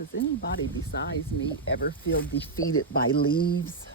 Does anybody besides me ever feel defeated by leaves?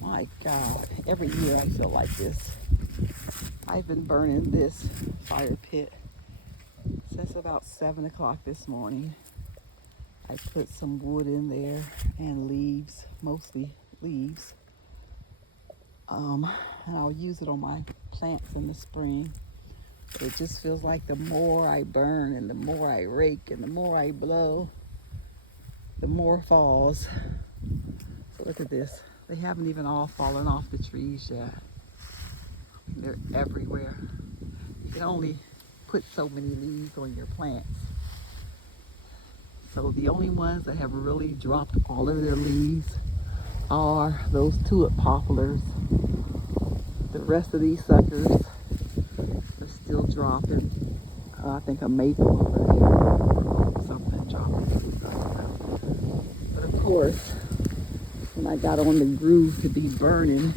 My God, every year I feel like this. I've been burning this fire pit since about 7 o'clock this morning. I put some wood in there and leaves, mostly leaves. And I'll use it on my plants in the spring. But it just feels like the more I burn and the more I rake and the more I blow, the more falls. So look at this. They haven't even all fallen off the trees yet. They're everywhere. You can only put so many leaves on your plants. So the only ones that have really dropped all of their leaves are those tulip poplars. The rest of these suckers are still dropping. I think a maple over there, something dropping. But of course, when I got on the groove to be burning,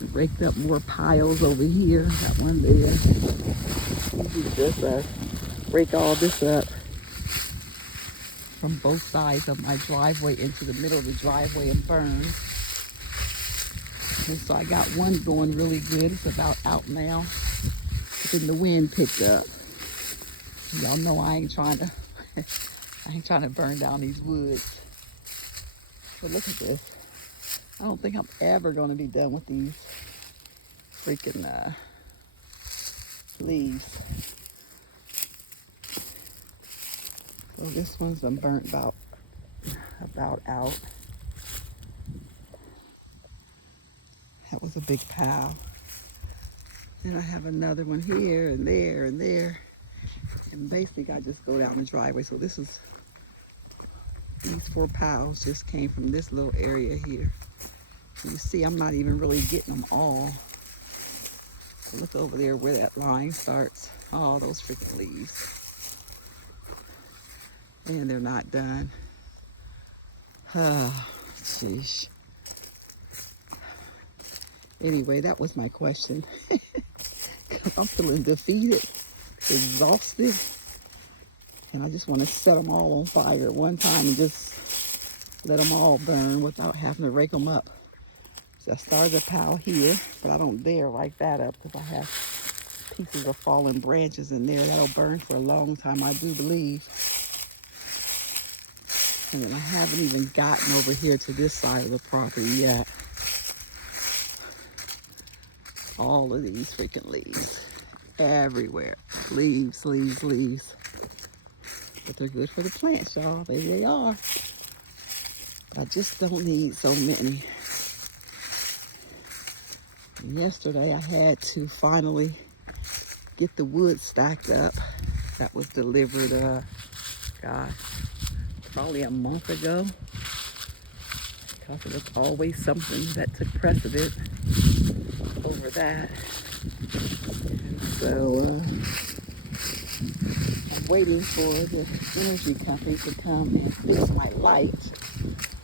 I raked up more piles over here. Got one there. Just rake all this up from both sides of my driveway into the middle of the driveway and burn. And so I got one going really good. It's about out now. But then the wind picked up. Y'all know I ain't trying to burn down these woods. But look at this. I don't think I'm ever gonna be done with these freaking leaves. So this one's been burnt about out. That was a big pile. And I have another one here and there and there. And basically I just go down the driveway. So these 4 piles just came from this little area here. And you see I'm not even really getting them all. So look over there where that line starts. All those freaking leaves. And they're not done. Ah, sheesh. Anyway, that was my question. I'm feeling defeated, exhausted, and I just want to set them all on fire at one time and just let them all burn without having to rake them up. So I started a pile here, but I don't dare rake that up because I have pieces of fallen branches in there. That'll burn for a long time, I do believe. And then I haven't even gotten over here to this side of the property yet. All of these freaking leaves. Everywhere. Leaves, leaves, leaves. But they're good for the plants, y'all. They are. But I just don't need so many. And yesterday I had to finally get the wood stacked up. That was delivered, gosh, probably a month ago. Because it was always something that took precedent over that. So I'm waiting for the energy company to come and fix my light,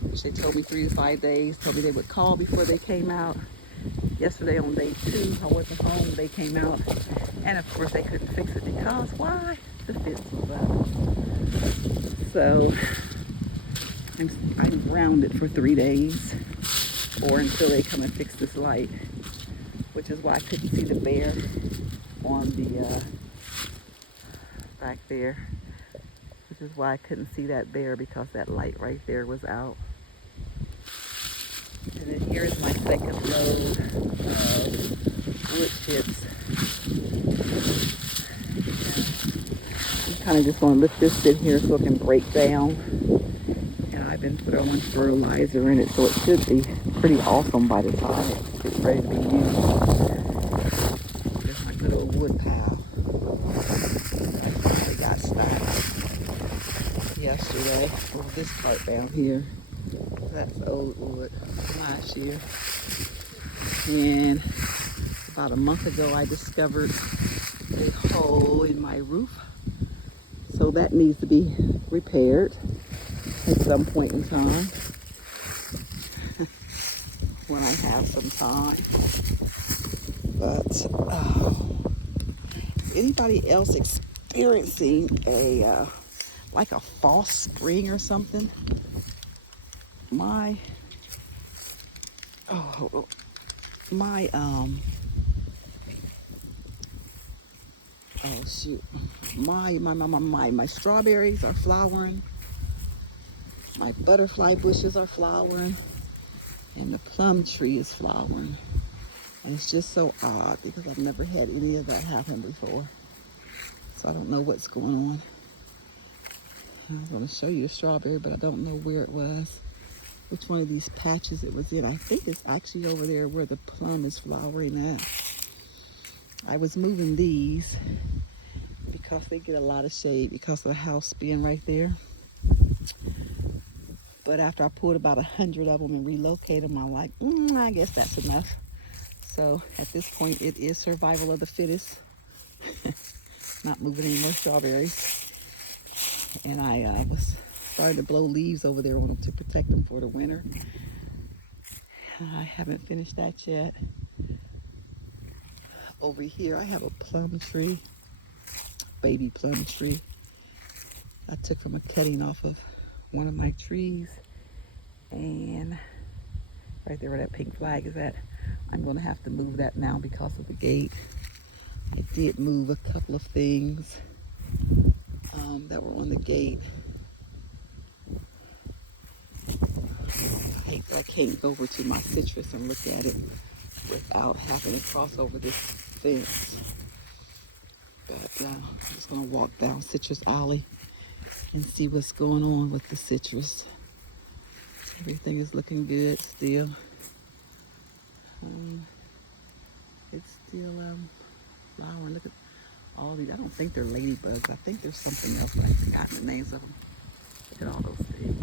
which they told me 3 to 5 days. Told me they would call before they came out. Yesterday on day 2, I wasn't home. They came out, and of course they couldn't fix it because why? The fence was up. So I'm grounded for 3 days, or until they come and fix this light, which is why I couldn't see the bear on the back there, which is why I couldn't see that bear, because that light right there was out. And then here's my second load of wood chips. I'm kind of just going to let this sit here so it can break down. And I've been throwing fertilizer in it, so it should be pretty awesome by the time it's ready to be used. There's my good old wood pile. I finally got stacked yesterday. Well, this part down here, that's old wood from last year. And about a month ago, I discovered a hole in my roof. So that needs to be repaired at some point in time. When I have some time. But is anybody else experiencing a like a false spring or something. My, oh, my, oh shoot. My strawberries are flowering. My butterfly bushes are flowering. And the plum tree is flowering. And it's just so odd because I've never had any of that happen before. So I don't know what's going on. I was going to show you the strawberry, but I don't know where it was. Which one of these patches it was in. I think it's actually over there where the plum is flowering at. I was moving these because they get a lot of shade because of the house being right there. But after I pulled about 100 of them and relocated them, I'm like, I guess that's enough. So at this point, it is survival of the fittest. Not moving any more strawberries. And I was starting to blow leaves over there on them to protect them for the winter. I haven't finished that yet. Over here, I have a plum tree, baby plum tree. I took from a cutting off of one of my trees. And right there where that pink flag is at, I'm going to have to move that now because of the gate. I did move a couple of things that were on the gate. I hate that I can't go over to my citrus and look at it without having to cross over this fence. But I'm just going to walk down Citrus Alley and see what's going on with the citrus. Everything is looking good still. It's still flowering. Look at all these. I don't think they're ladybugs. I think there's something else, but I've forgotten the names of them. Look at all those things.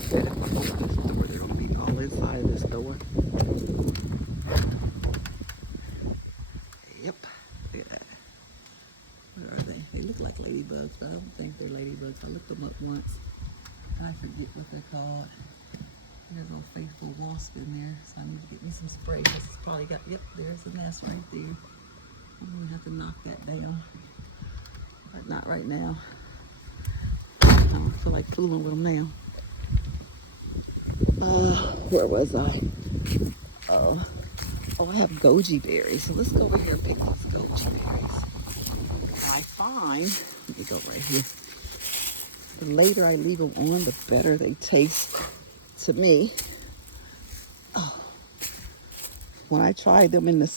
If I open this door, they're going to be all inside of this door. Yep. Look at that. What are they? They look like ladybugs, but I don't think they're ladybugs. I looked them up once, and I forget what they're called. There's a faithful wasp in there, so I need to get me some spray because it's probably got, yep, there's a nest right there. I'm going to have to knock that down, but not right now. I don't feel like fooling with them now. Where was I? Oh, I have goji berries. So let's go over here and pick these goji berries. I find, let me go right here. The later I leave them on, the better they taste to me. Oh. When I tried them in the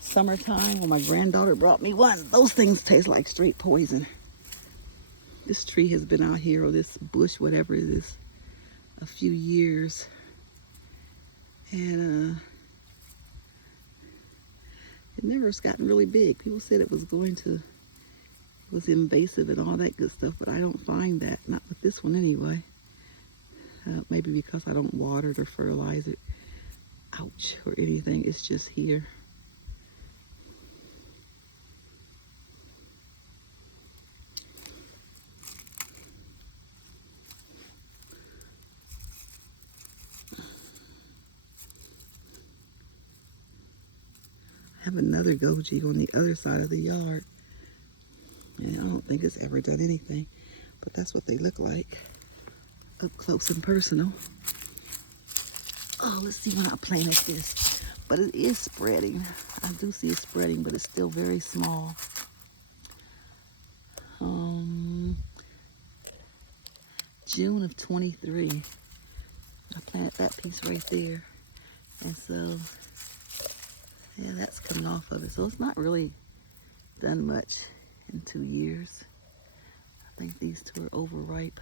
summertime, when my granddaughter brought me one, those things taste like straight poison. This tree has been out here, or this bush, whatever it is, a few years. And it never has gotten really big. People said it was was invasive and all that good stuff, but I don't find that, not with this one anyway. Maybe because I don't water it or fertilize it, ouch, or anything. It's just here. I have another goji on the other side of the yard, and I don't think it's ever done anything, but that's what they look like up close and personal. Oh, let's see when I planted this, but it is spreading. I do see it spreading, but it's still very small. June of 23, I planted that piece right there, and so yeah, that's coming off of it. So it's not really done much in 2 years. I think these two are overripe.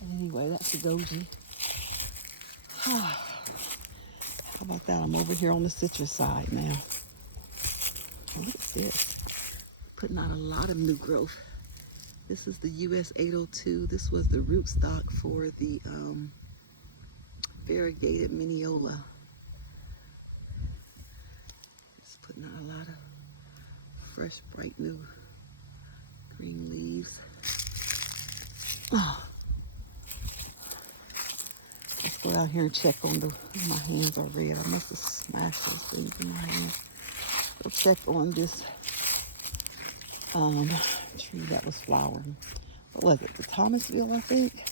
And anyway, that's a goji. How about that? I'm over here on the citrus side now. Oh, look at this. Putting out a lot of new growth. This is the US 802. This was the rootstock for the variegated Mineola. It's putting out a lot of fresh, bright, new green leaves. Oh. Let's go out here and check on my hands are red. I must have smashed those things in my hand. Go check on this tree that was flowering. What was it? The Thomasville, I think?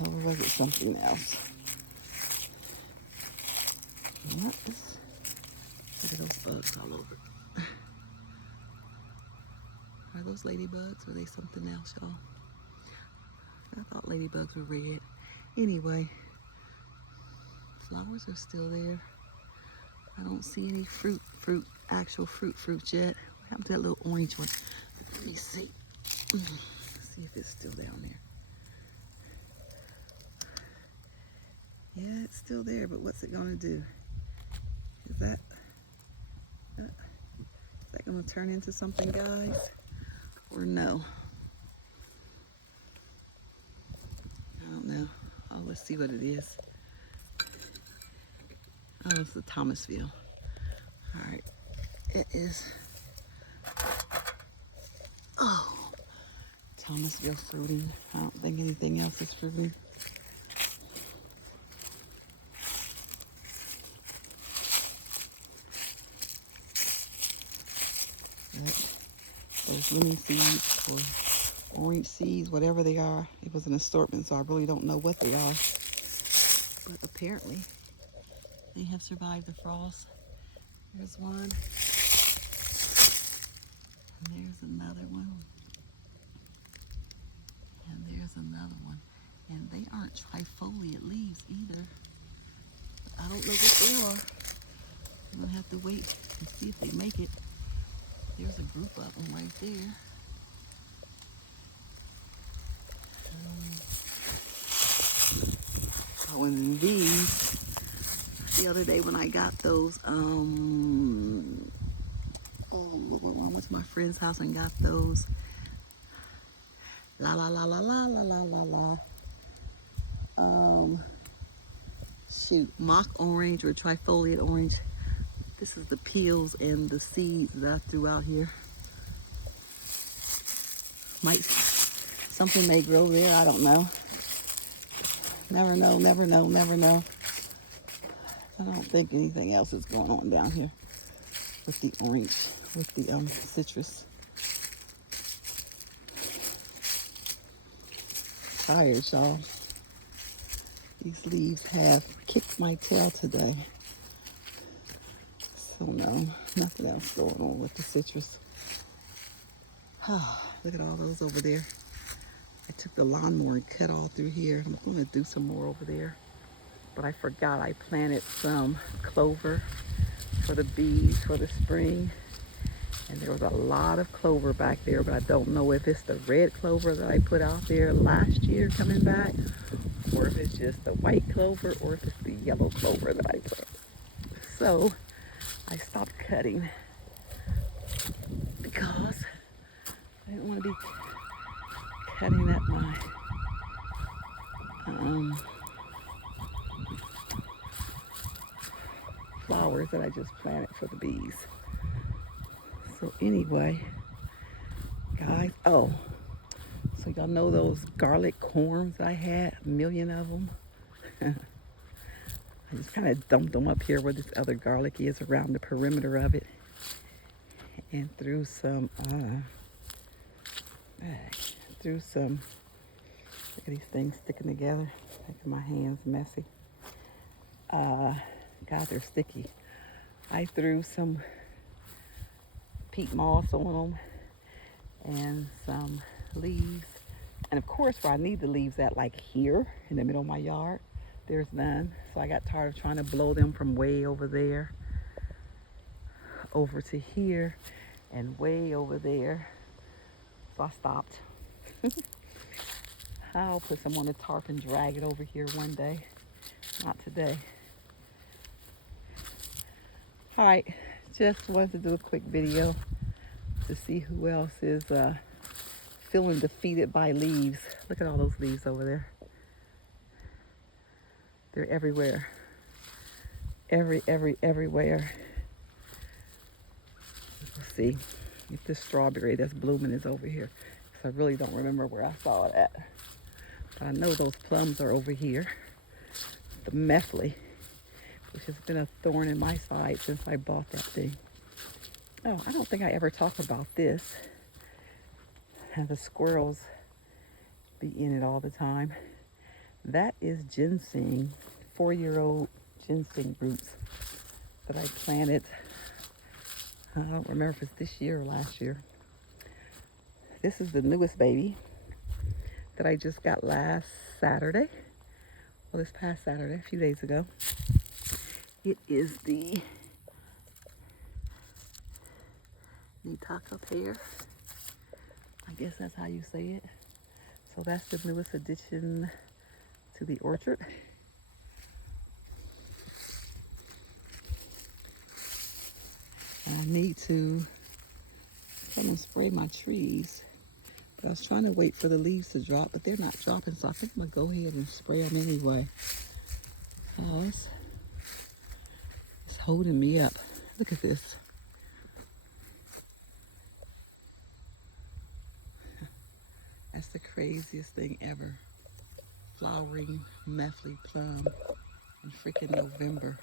Or was it something else? What is, look at those bugs all over. Are those ladybugs? Or are they something else, y'all? I thought ladybugs were red. Anyway, flowers are still there. I don't see any actual fruit yet. What happened to that little orange one? Let me see. See if it's still down there. Yeah, it's still there, but what's it gonna do? Is that gonna turn into something, guys? Or no? I don't know. Oh, let's see what it is. Oh, it's the Thomasville. All right, it is. Oh, Thomasville fruiting. I don't think anything else is fruiting. But those lemon seeds or orange seeds, whatever they are, it was an assortment, so I really don't know what they are. But apparently, they have survived the frost. There's one. And there's another one. And there's another one. And they aren't trifoliate leaves either. I don't know what they are. I'm gonna have to wait and see if they make it. There's a group of them right there. Oh, and then these, the other day when I got those, I went to my friend's house and got those. La la la la la la la la la. Shoot, mock orange or trifoliate orange. This is the peels and the seeds that I threw out here. Something may grow there, I don't know. Never know, never know, never know. I don't think anything else is going on down here with the orange, with the citrus. Tired, y'all. These leaves have kicked my tail today. So no, nothing else going on with the citrus. Look at all those over there. I took the lawnmower and cut all through here. I'm gonna do some more over there. But I forgot I planted some clover for the bees for the spring. And there was a lot of clover back there, but I don't know if it's the red clover that I put out there last year coming back, or if it's just the white clover, or if it's the yellow clover that I put. So I stopped cutting because I didn't want to be cutting up my flowers that I just planted for the bees. So anyway, guys, so y'all know those garlic corms I had, a million of them? I just kind of dumped them up here where this other garlic is around the perimeter of it. And threw some, look at these things sticking together. Making my hands messy. God, they're sticky. I threw some peat moss on them and some leaves. And of course, where I need the leaves at, like here in the middle of my yard, there's none. So I got tired of trying to blow them from way over there over to here and way over there. So I stopped. I'll put some on the tarp and drag it over here one day. Not today. All right, just wanted to do a quick video to see who else is feeling defeated by leaves. Look at all those leaves over there. They're everywhere. Everywhere. Let's see if this strawberry that's blooming is over here. So I really don't remember where I saw it at. But I know those plums are over here. the Methley, which has been a thorn in my side since I bought that thing. Oh, I don't think I ever talked about this. And the squirrels be in it all the time. That is ginseng, 4-year-old ginseng roots that I planted. I don't remember if it's this year or last year. This is the newest baby that I just got last Saturday. Well, this past Saturday, a few days ago. It is the Nitaka pear. I guess that's how you say it. So that's the newest addition to the orchard. And I need to come and spray my trees. But I was trying to wait for the leaves to drop, but they're not dropping, so I think I'm gonna go ahead and spray them anyway. Oh, it's holding me up. Look at this. That's the craziest thing ever. Flowering Methley plum in freaking November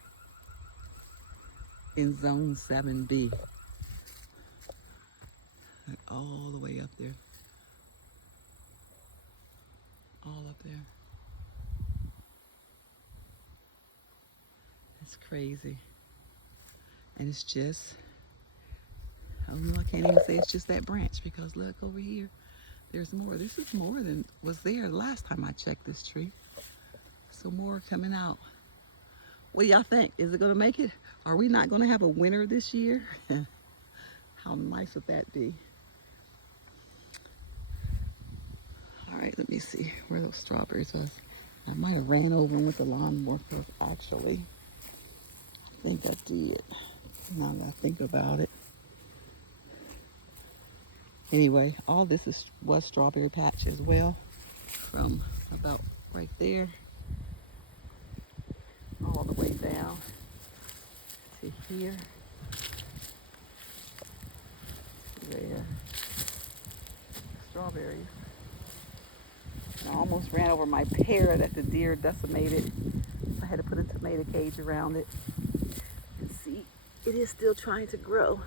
in zone 7B. Like all the way up there. All up there. It's crazy. And it's just, I don't know, I can't even say it's just that branch because look over here. There's more. This is more than was there last time I checked this tree. So more coming out. What do y'all think? Is it going to make it? Are we not going to have a winter this year? How nice would that be? All right, let me see where those strawberries was. I might have ran over them with the lawnmower because actually, I think I did. Now that I think about it. Anyway, all this was strawberry patch as well, from about right there all the way down to here. There, strawberries. And I almost ran over my pear that the deer decimated. So I had to put a tomato cage around it. And see, it is still trying to grow.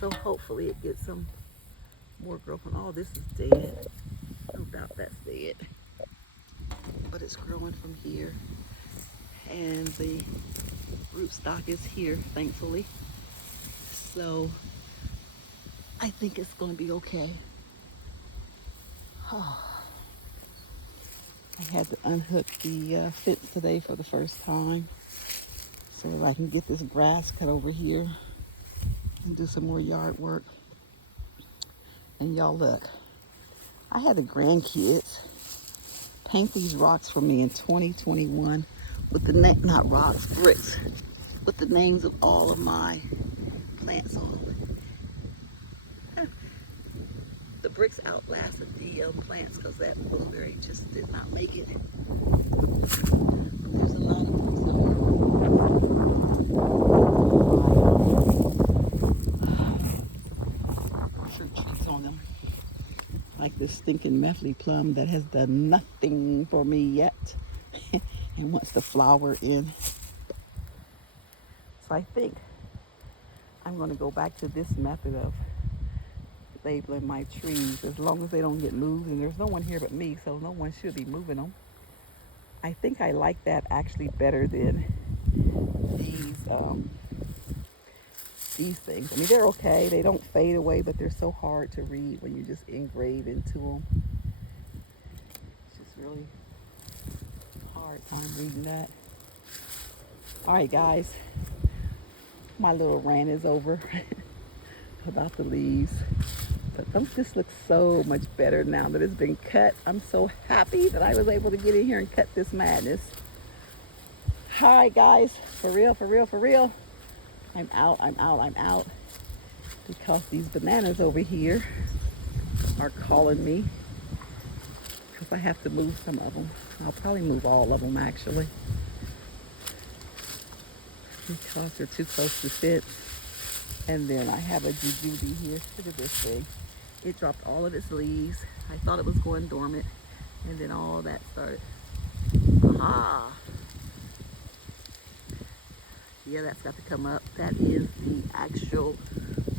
So hopefully it gets some more growth. And all this is dead. No doubt that's dead. But it's growing from here. And the rootstock is here, thankfully. So I think it's going to be okay. Oh. I had to unhook the fence today for the first time so that I can get this grass cut over here and do some more yard work. And y'all look, I had the grandkids paint these rocks for me in 2021 with the name, not rocks, bricks, with the names of all of my plants on them. The bricks outlasted the plants because that blueberry just did not make it. There's a lot of bricks fruit trees on them. Like this stinking Methley plum that has done nothing for me yet and wants to flower in. So I think I'm going to go back to this method of labeling my trees as long as they don't get moved, and there's no one here but me, so no one should be moving them. I think I like that actually better than these things. I mean, they're okay. They don't fade away, but they're so hard to read when you just engrave into them. It's just really hard time reading that. All right, guys. My little rant is over about the leaves. But don't this look so much better now that it's been cut? I'm so happy that I was able to get in here and cut this madness. All right, guys. For real, for real, for real. I'm out, I'm out, I'm out. Because these bananas over here are calling me. Because I have to move some of them. I'll probably move all of them, actually. Because they're too close to fit. And then I have a jujube here. Look at this thing. It dropped all of its leaves. I thought it was going dormant. And then all that started. Aha! Yeah, that's got to come up. That is the actual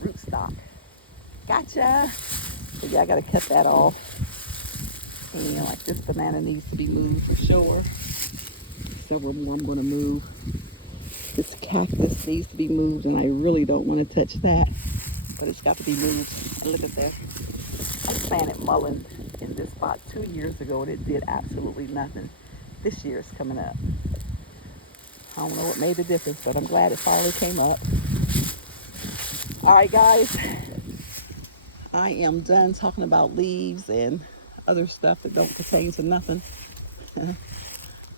rootstock. Gotcha. So yeah, I gotta cut that off. And like this banana needs to be moved for sure. Several more I'm gonna move. This cactus needs to be moved, and I really don't want to touch that, but it's got to be moved. And look at that. I planted mullein in this spot 2 years ago, and it did absolutely nothing. This year it's coming up. I don't know what made the difference, but I'm glad it finally came up. All right, guys, I am done talking about leaves and other stuff that don't pertain to nothing.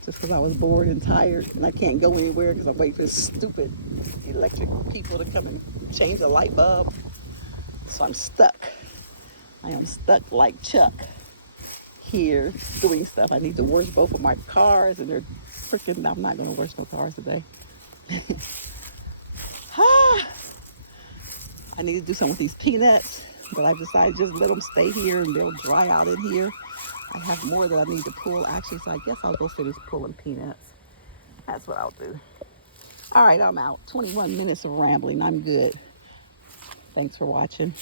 Just because I was bored and tired and I can't go anywhere because I'm waiting for this stupid electric people to come and change the light bulb. So I'm stuck. I am stuck like Chuck here doing stuff. I need to wash both of my cars, and they're freaking, I'm not going to wash no cars today. I need to do something with these peanuts, but I've decided just let them stay here and they'll dry out in here. I have more that I need to pull actually, so I guess I'll go finish pulling peanuts. That's what I'll do. All right, I'm out. 21 minutes of rambling. I'm good. Thanks for watching.